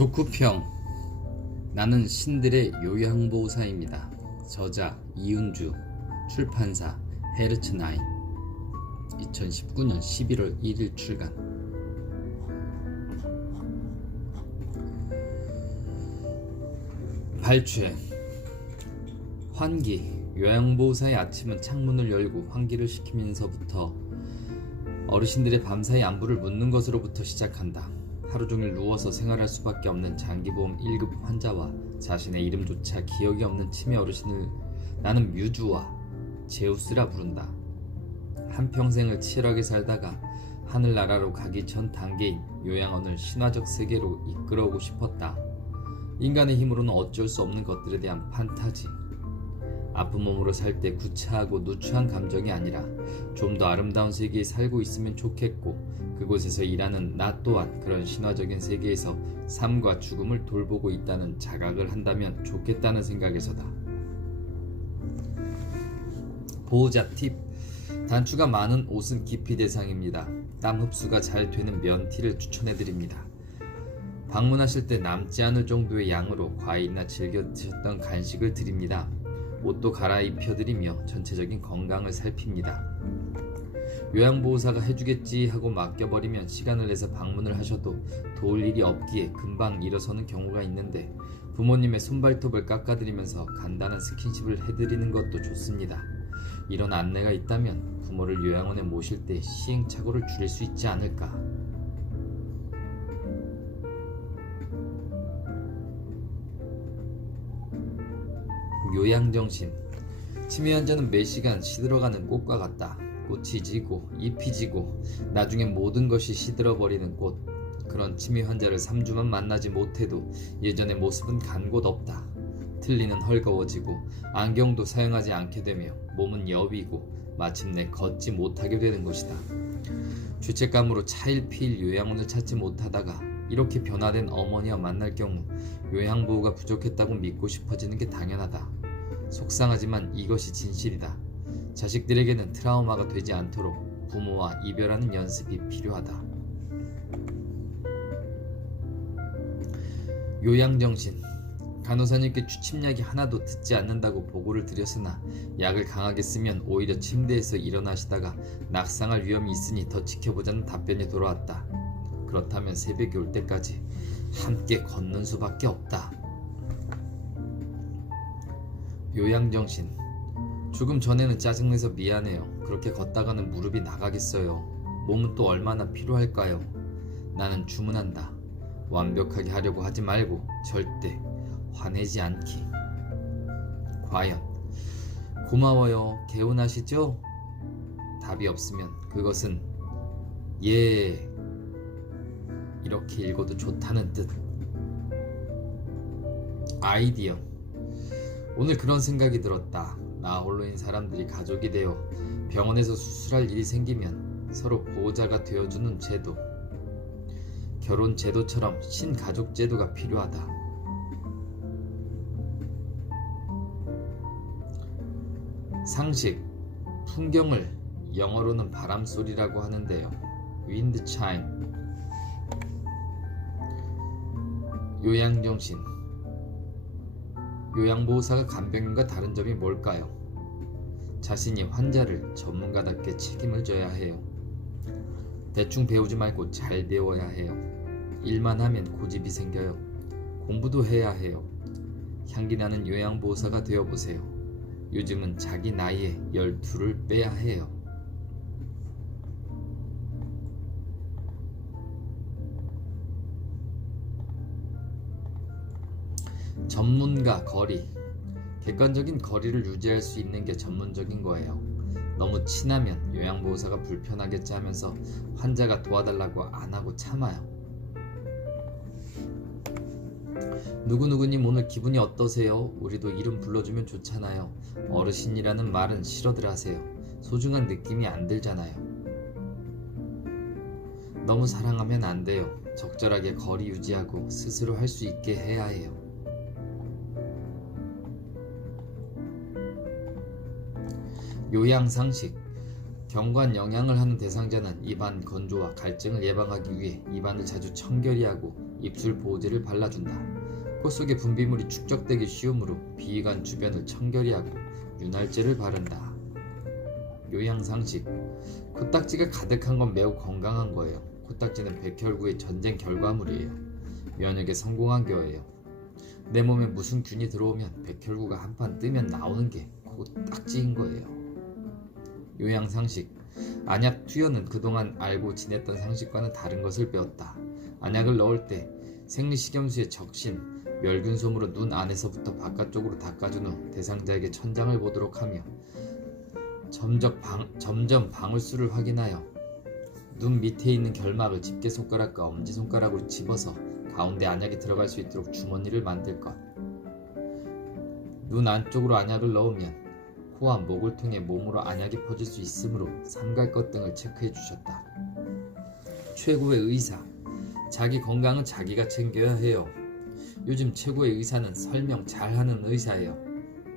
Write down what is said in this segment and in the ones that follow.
독후평 나는 신들의 요양보호사입니다. 저자 이은주, 출판사 헤르츠나인, 2019년 11월 1일 출간. 발췌. 환기. 요양보호사의 아침은 창문을 열고 환기를 시키면서부터 어르신들의 밤사이 안부를 묻는 것으로부터 시작한다. 하루 종일 누워서 생활할 수밖에 없는 장기보험 1급 환자와 자신의 이름조차 기억이 없는 치매 어르신을 나는 뮤즈와 제우스라 부른다. 한평생을 치열하게 살다가 하늘나라로 가기 전 단계인 요양원을 신화적 세계로 이끌어오고 싶었다. 인간의 힘으로는 어쩔 수 없는 것들에 대한 판타지. 아픈 몸으로 살 때 구차하고 누추한 감정이 아니라 좀 더 아름다운 세계에 살고 있으면 좋겠고, 그곳에서 일하는 나 또한 그런 신화적인 세계에서 삶과 죽음을 돌보고 있다는 자각을 한다면 좋겠다는 생각에서다. 보호자 팁. 단추가 많은 옷은 기피 대상입니다. 땀 흡수가 잘 되는 면티를 추천해드립니다. 방문하실 때 남지 않을 정도의 양으로 과일이나 즐겨 드셨던 간식을 드립니다. 옷도 갈아입혀드리며 전체적인 건강을 살핍니다. 요양보호사가 해주겠지 하고 맡겨버리면 시간을 내서 방문을 하셔도 도울 일이 없기에 금방 일어서는 경우가 있는데, 부모님의 손발톱을 깎아드리면서 간단한 스킨십을 해드리는 것도 좋습니다. 이런 안내가 있다면 부모를 요양원에 모실 때 시행착오를 줄일 수 있지 않을까. 요양정신. 치매 환자는 매 시간 시들어가는 꽃과 같다. 꽃이 지고 잎이 지고 나중엔 모든 것이 시들어버리는 꽃. 그런 치매 환자를 3주만 만나지 못해도 예전의 모습은 간 곳 없다. 틀니는 헐거워지고 안경도 사용하지 않게 되며 몸은 여위고 마침내 걷지 못하게 되는 것이다. 죄책감으로 차일피일 요양원을 찾지 못하다가 이렇게 변화된 어머니와 만날 경우 요양보호가 부족했다고 믿고 싶어지는 게 당연하다. 속상하지만 이것이 진실이다. 자식들에게는 트라우마가 되지 않도록 부모와 이별하는 연습이 필요하다. 요양정신. 간호사님께 주침약이 하나도 듣지 않는다고 보고를 드렸으나 약을 강하게 쓰면 오히려 침대에서 일어나시다가 낙상할 위험이 있으니 더 지켜보자는 답변이 돌아왔다. 그렇다면 새벽이 올 때까지 함께 걷는 수밖에 없다. 요양정신. 죽음 전에는 짜증내서 미안해요. 그렇게 걷다가는 무릎이 나가겠어요. 몸은 또 얼마나 필요할까요? 나는 주문한다. 완벽하게 하려고 하지 말고 절대 화내지 않기. 과연 고마워요. 개운하시죠? 답이 없으면 그것은 예, 이렇게 읽어도 좋다는 뜻. 아이디어. 오늘 그런 생각이 들었다. 나 홀로인 사람들이 가족이 되어 병원에서 수술할 일이 생기면 서로 보호자가 되어주는 제도, 결혼 제도처럼 신가족 제도가 필요하다. 상식. 풍경을 영어로는 바람소리라고 하는데요. 윈드 차임. 요양정신. 요양보호사가 간병인과 다른 점이 뭘까요? 자신이 환자를 전문가답게 책임을 져야 해요. 대충 배우지 말고 잘 배워야 해요. 일만 하면 고집이 생겨요. 공부도 해야 해요. 향기나는 요양보호사가 되어보세요. 요즘은 자기 나이에 12를 빼야 해요. 전문가 거리. 객관적인 거리를 유지할 수 있는 게 전문적인 거예요. 너무 친하면 요양보호사가 불편하겠지 하면서 환자가 도와달라고 안 하고 참아요. 누구누구님 오늘 기분이 어떠세요? 우리도 이름 불러주면 좋잖아요. 어르신이라는 말은 싫어들 하세요. 소중한 느낌이 안 들잖아요. 너무 사랑하면 안 돼요. 적절하게 거리 유지하고 스스로 할 수 있게 해야 해요. 요양상식. 경관 영양을 하는 대상자는 입안 건조와 갈증을 예방하기 위해 입안을 자주 청결히 하고 입술 보호제를 발라준다. 코 속에 분비물이 축적되기 쉬우므로 비위관 주변을 청결히 하고 윤활제를 바른다. 요양상식. 코딱지가 가득한 건 매우 건강한 거예요. 코딱지는 백혈구의 전쟁 결과물이에요. 면역에 성공한 거예요. 내 몸에 무슨 균이 들어오면 백혈구가 한판 뜨면 나오는 게 코딱지인 거예요. 요양상식. 안약 투여는 그동안 알고 지냈던 상식과는 다른 것을 배웠다. 안약을 넣을 때 생리식염수에 적신 멸균솜으로 눈 안에서부터 바깥쪽으로 닦아준 후 대상자에게 천장을 보도록 하며 점점 방울수를 확인하여 눈 밑에 있는 결막을 집게손가락과 엄지손가락으로 집어서 가운데 안약이 들어갈 수 있도록 주머니를 만들 것. 눈 안쪽으로 안약을 넣으면 코와 목을 통해 몸으로 안약이 퍼질 수 있으므로 삼갈 것 등을 체크해 주셨다. 최고의 의사. 자기 건강은 자기가 챙겨야 해요. 요즘 최고의 의사는 설명 잘하는 의사예요.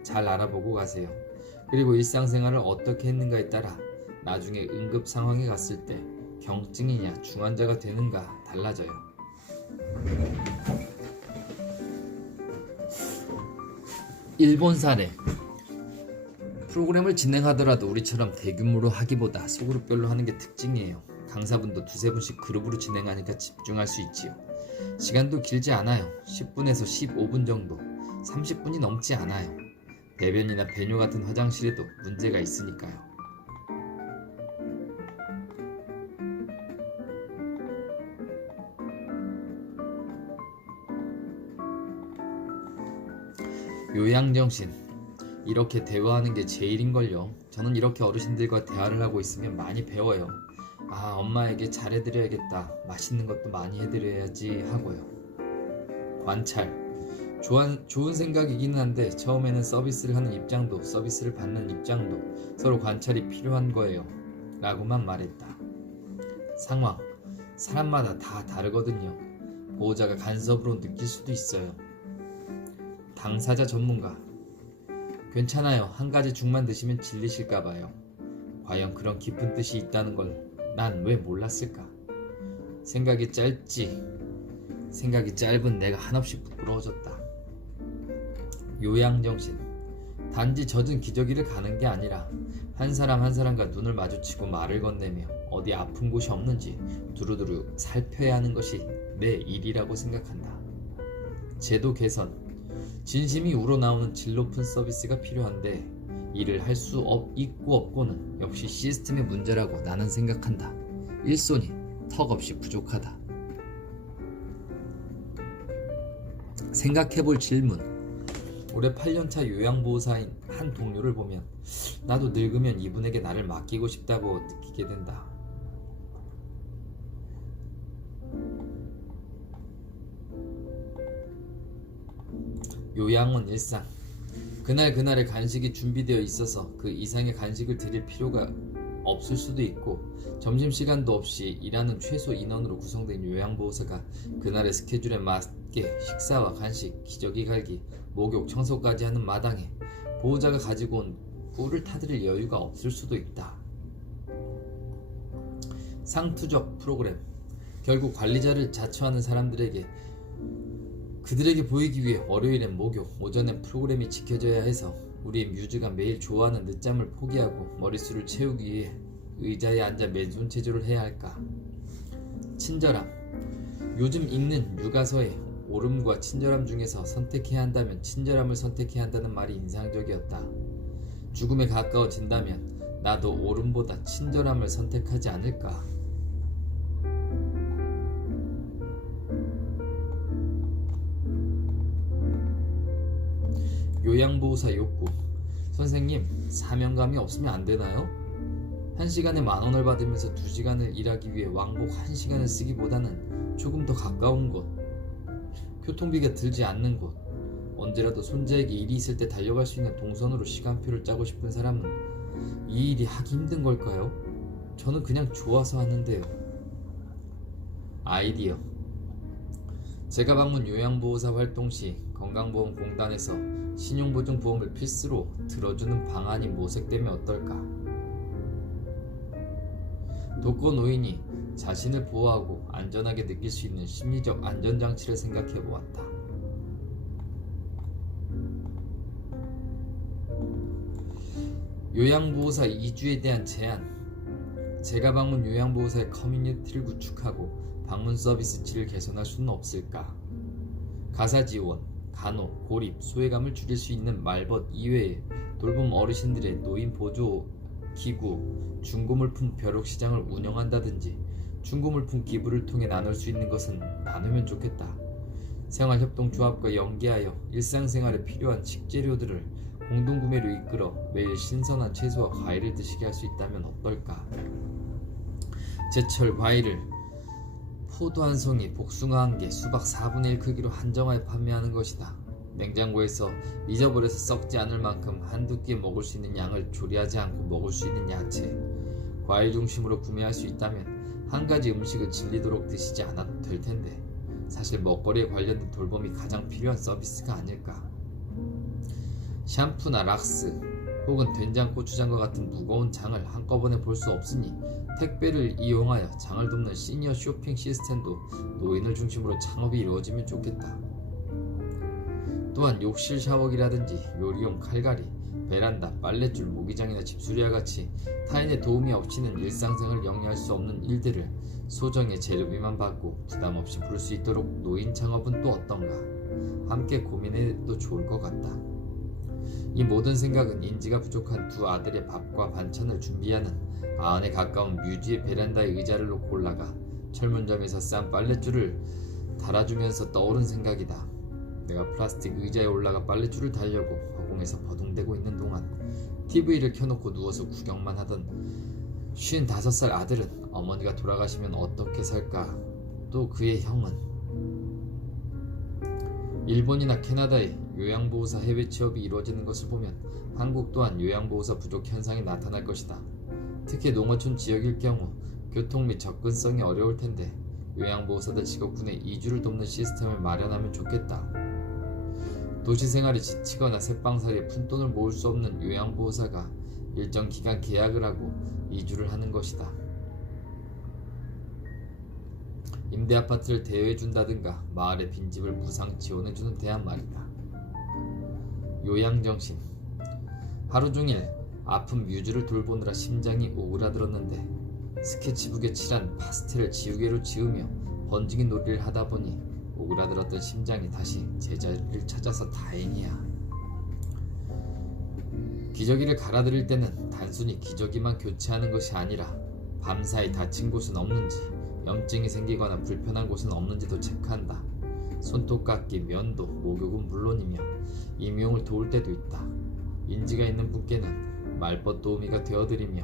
잘 알아보고 가세요. 그리고 일상생활을 어떻게 했는가에 따라 나중에 응급 상황에 갔을 때 경증이냐 중환자가 되는가 달라져요. 일본 사례. 프로그램을 진행하더라도 우리처럼 대규모로 하기보다 소그룹별로 하는 게 특징이에요. 강사분도 두세 분씩 그룹으로 진행하니까 집중할 수 있지요. 시간도 길지 않아요. 10분에서 15분 정도, 30분이 넘지 않아요. 배변이나 배뇨 같은 화장실에도 문제가 있으니까요. 요양정신. 이렇게 대화하는 게 제일인걸요. 저는 이렇게 어르신들과 대화를 하고 있으면 많이 배워요. 아, 엄마에게 잘해드려야겠다. 맛있는 것도 많이 해드려야지 하고요. 관찰. 좋은 생각이긴 한데 처음에는 서비스를 하는 입장도 서비스를 받는 입장도 서로 관찰이 필요한 거예요. 라고만 말했다. 상황. 사람마다 다 다르거든요. 보호자가 간섭으로 느낄 수도 있어요. 당사자 전문가. 괜찮아요. 한 가지 죽만 드시면 질리실까봐요. 과연 그런 깊은 뜻이 있다는 걸 난 왜 몰랐을까? 생각이 짧은 내가 한없이 부끄러워졌다. 요양정신. 단지 젖은 기저귀를 가는 게 아니라 한 사람 한 사람과 눈을 마주치고 말을 건네며 어디 아픈 곳이 없는지 두루두루 살펴야 하는 것이 내 일이라고 생각한다. 제도 개선. 진심이 우러나오는 질 높은 서비스가 필요한데 일을 할 수 있고 없고는 역시 시스템의 문제라고 나는 생각한다. 일손이 턱없이 부족하다. 생각해볼 질문. 올해 8년차 요양보호사인 한 동료를 보면 나도 늙으면 이분에게 나를 맡기고 싶다고 느끼게 된다. 요양원 일상. 그날의 간식이 준비되어 있어서 그 이상의 간식을 드릴 필요가 없을 수도 있고 점심시간도 없이 일하는 최소 인원으로 구성된 요양보호사가 그날의 스케줄에 맞게 식사와 간식, 기저귀 갈기, 목욕, 청소까지 하는 마당에 보호자가 가지고 온 꿀을 타드릴 여유가 없을 수도 있다. 상투적 프로그램. 결국 관리자를 자처하는 사람들에게 그들에게 보이기 위해 월요일엔 목욕, 오전엔 프로그램이 지켜져야 해서 우리의 뮤즈가 매일 좋아하는 늦잠을 포기하고 머릿수를 채우기 위해 의자에 앉아 맨손 체조를 해야 할까? 친절함. 요즘 읽는 육아서에 오름과 친절함 중에서 선택해야 한다면 친절함을 선택해야 한다는 말이 인상적이었다. 죽음에 가까워진다면 나도 오름보다 친절함을 선택하지 않을까? 요양보호사 욕구. 선생님, 사명감이 없으면 안 되나요? 1시간에 10,000원을 받으면서 2시간을 일하기 위해 왕복 1시간을 쓰기보다는 조금 더 가까운 곳, 교통비가 들지 않는 곳, 언제라도 손자에게 일이 있을 때 달려갈 수 있는 동선으로 시간표를 짜고 싶은 사람은 이 일이 하기 힘든 걸까요? 저는 그냥 좋아서 하는데요. 아이디어. 제가 방문 요양보호사 활동 시 건강보험공단에서 신용보증보험을 필수로 들어주는 방안이 모색되면 어떨까? 독거 노인이 자신을 보호하고 안전하게 느낄 수 있는 심리적 안전장치를 생각해 보았다. 요양보호사 이주에 대한 제안. 재가방문 요양보호사의 커뮤니티를 구축하고 방문 서비스 질을 개선할 수는 없을까? 가사 지원, 간호, 고립, 소외감을 줄일 수 있는 말벗 이외에 돌봄 어르신들의 노인 보조 기구, 중고물품 벼룩시장을 운영한다든지 중고물품 기부를 통해 나눌 수 있는 것은 나누면 좋겠다. 생활협동조합과 연계하여 일상생활에 필요한 식재료들을 공동구매로 이끌어 매일 신선한 채소와 과일을 드시게 할 수 있다면 어떨까? 제철 과일을 포도 한 송이, 복숭아 한 개, 수박 4분의 1 크기로 한정하여 판매하는 것이다. 냉장고에서 잊어버려서 썩지 않을 만큼 한두 끼 먹을 수 있는 양을 조리하지 않고 먹을 수 있는 야채, 과일 중심으로 구매할 수 있다면 한 가지 음식을 질리도록 드시지 않아도 될 텐데 사실 먹거리에 관련된 돌봄이 가장 필요한 서비스가 아닐까. 샴푸나 락스 혹은 된장, 고추장과 같은 무거운 장을 한꺼번에 볼 수 없으니 택배를 이용하여 장을 돕는 시니어 쇼핑 시스템도 노인을 중심으로 창업이 이루어지면 좋겠다. 또한 욕실 샤워기라든지 요리용 칼갈이, 베란다, 빨랫줄, 모기장이나 집수리와 같이 타인의 도움이 없이는 일상생활을 영위할 수 없는 일들을 소정의 재료비만 받고 부담 없이 부를 수 있도록 노인 창업은 또 어떤가? 함께 고민해도 좋을 것 같다. 이 모든 생각은 인지가 부족한 두 아들의 밥과 반찬을 준비하는 90에 가까운 뮤지의 베란다에 의자를 놓고 올라가 철문점에서 싼 빨랫줄을 달아주면서 떠오른 생각이다. 내가 플라스틱 의자에 올라가 빨랫줄을 달려고 허공에서 버둥대고 있는 동안 TV를 켜놓고 누워서 구경만 하던 55살 아들은 어머니가 돌아가시면 어떻게 살까? 또 그의 형은 일본이나 캐나다에 요양보호사 해외 취업이 이루어지는 것을 보면 한국 또한 요양보호사 부족 현상이 나타날 것이다. 특히 농어촌 지역일 경우 교통 및 접근성이 어려울 텐데 요양보호사들 직업군의 이주를 돕는 시스템을 마련하면 좋겠다. 도시생활에 지치거나 새빵살이에 푼돈을 모을 수 없는 요양보호사가 일정 기간 계약을 하고 이주를 하는 것이다. 임대아파트를 대여해준다든가 마을의 빈집을 무상 지원해주는 대안 말이다. 요양정신. 하루종일 아픈 뮤즈를 돌보느라 심장이 오그라들었는데 스케치북에 칠한 파스텔을 지우개로 지우며 번지기 놀이를 하다보니 오그라들었던 심장이 다시 제자리를 찾아서 다행이야. 기저귀를 갈아드릴 때는 단순히 기저귀만 교체하는 것이 아니라 밤사이 다친 곳은 없는지, 염증이 생기거나 불편한 곳은 없는지도 체크한다. 손톱깎이, 면도, 목욕은 물론이며 임용을 도울 때도 있다. 인지가 있는 분께는 말벗 도우미가 되어드리며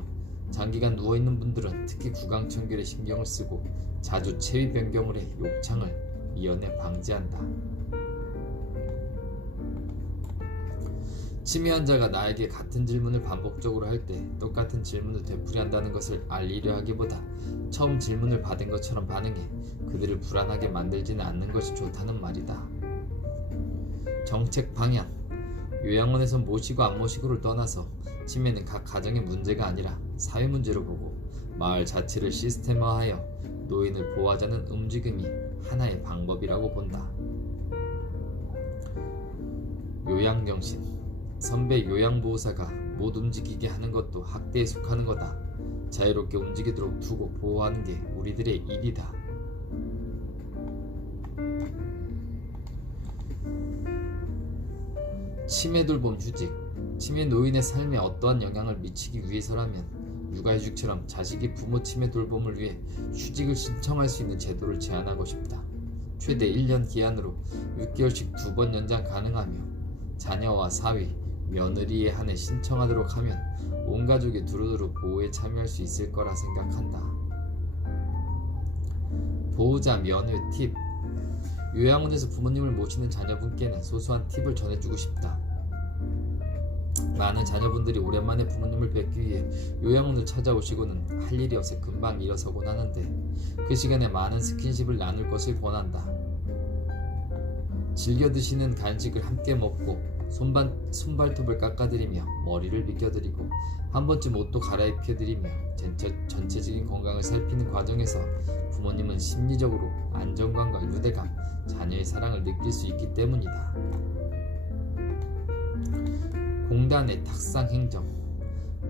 장기간 누워있는 분들은 특히 구강청결에 신경을 쓰고 자주 체위 변경을 해 욕창을 미연에 방지한다. 치매 환자가 나에게 같은 질문을 반복적으로 할 때 똑같은 질문을 되풀이한다는 것을 알리려 하기보다 처음 질문을 받은 것처럼 반응해 그들을 불안하게 만들지는 않는 것이 좋다는 말이다. 정책 방향. 요양원에서 모시고 안 모시고를 떠나서 치매는 각 가정의 문제가 아니라 사회 문제로 보고 마을 자체를 시스템화하여 노인을 보호하자는 움직임이 하나의 방법이라고 본다. 요양정신. 선배 요양보호사가 못 움직이게 하는 것도 학대에 속하는 거다. 자유롭게 움직이도록 두고 보호하는 게 우리들의 일이다. 치매 돌봄 휴직. 치매 노인의 삶에 어떠한 영향을 미치기 위해서라면 육아휴직처럼 자식이 부모 치매 돌봄을 위해 휴직을 신청할 수 있는 제도를 제안하고 싶다. 최대 1년 기한으로 6개월씩 2번 연장 가능하며 자녀와 사위, 며느리에 한해 신청하도록 하면 온 가족이 두루두루 보호에 참여할 수 있을 거라 생각한다. 보호자 면회 팁. 요양원에서 부모님을 모시는 자녀분께는 소소한 팁을 전해주고 싶다. 많은 자녀분들이 오랜만에 부모님을 뵙기 위해 요양원을 찾아오시고는 할 일이 없어 금방 일어서곤 하는데 그 시간에 많은 스킨십을 나눌 것을 권한다. 즐겨 드시는 간식을 함께 먹고 손발톱을 깎아드리며 머리를 빗겨드리고 한 번쯤 옷도 갈아입혀드리며 전체적인 건강을 살피는 과정에서 부모님은 심리적으로 안정감과 유대감, 자녀의 사랑을 느낄 수 있기 때문이다. 공단의 탁상 행정.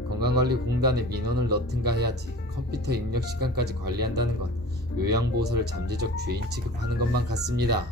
건강관리공단에 민원을 넣든가 해야지 컴퓨터 입력 시간까지 관리한다는 건 요양보호사를 잠재적 죄인 취급하는 것만 같습니다.